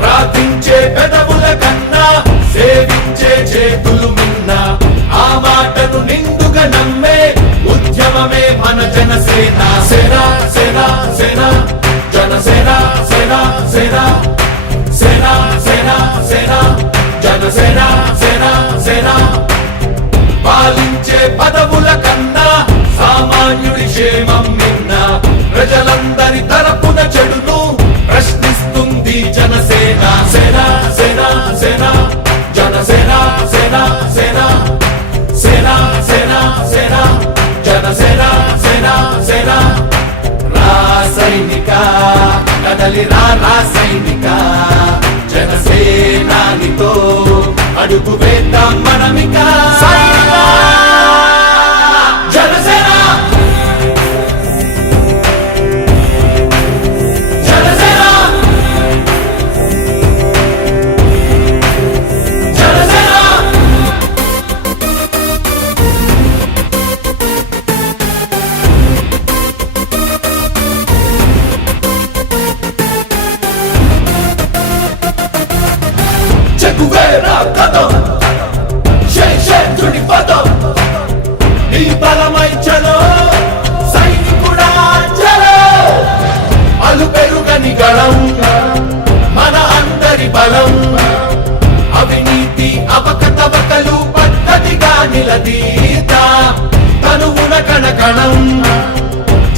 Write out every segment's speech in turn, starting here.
ప్రార్థించే పెదవుల కన్నా సేవించే చేతులు మిన్న ఆ మాటను నిండుగా నమ్మే ఉద్యమమే మన జనసేన. సేన సేన సేన జనసేన సేన సేన సేన సేన సేన జనసేన సేన సేన. పాలించే పదవుల కన్నా సామాన్యుడి క్షేమం నిన్న ప్రజలందరి తరపున చెడును ప్రశ్నిస్తుంది జనసేన. సేన సేన సేన జనసేన సేన సేన సేన సేన సేన జనసేన సేన సేన. రాసైనిక కదలి రాసైనిక జనసేనానితో అడుగు వేద్దాం మనమిక. జనసేన జనసేన జనసేన. చెక్కువేరా కదం శేషుడి పదం నీ బలమై చలో సైనికుడా చలో. అలు పెరుగని గళం మన అందరి బలం అవినీతి అవకతవకలు పద్ధతిగా నిలదీత తనువున కణకణం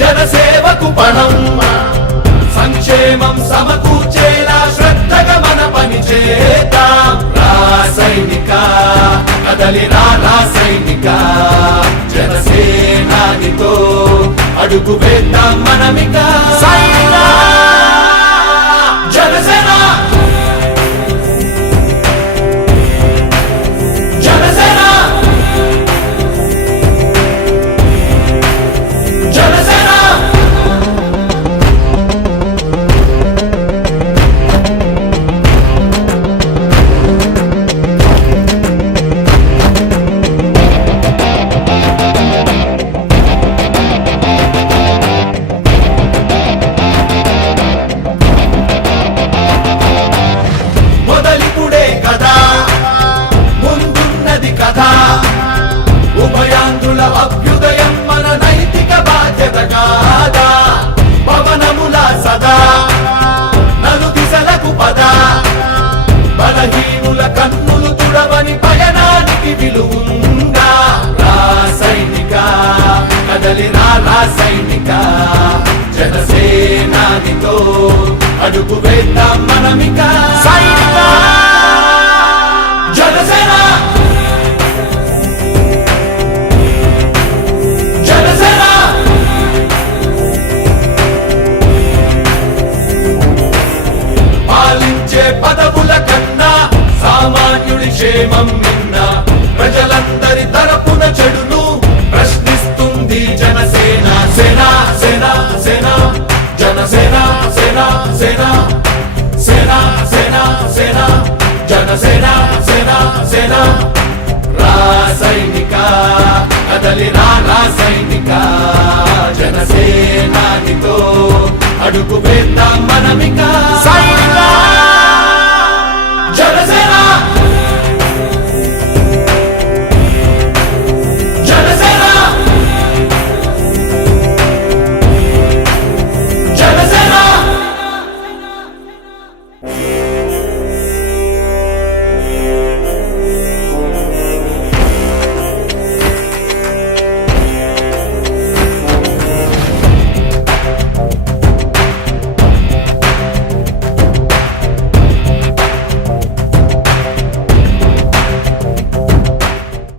జనసేవకు పణం. సంక్షేమం సమకూర్చేలా శ్రద్ధగా మన పని చేద్దాం. రాసైనిక కదలి రాసైనిక జనసేనానితో అడుగు వేద్దాం మనమిక. జనసేన జనసేన జనసేన. మొదలిపుడే కదా ముందున్నది కదా ఉభయాంధ్రుల అభ్యుదయం మన నైతిక బాధ్యత కాదా. పవనముల సదా నలు దిశలకు పద బలహీనుల కన్నులు తుడవని పయనానికి విలువుందా. రాసైనిక కదలి రాసైనిక జనసేనానితో అడుగు వేద్దాం మనమిక. జనసేన జనసేన పాలించే పదవుల కన్నా సామాన్యుడి క్షేమం నిన్న ప్రజలందరి తరపున చెడును ప్రశ్నిస్తుంది జనసేన. సేన సేన సేన జనసేన సేన సేన సేన సేన సేన జనసేన సేన సేన. రాసైనిక కదలి రాసైనిక జనసేనానితో అడుగు వేద్దాం మనమిక.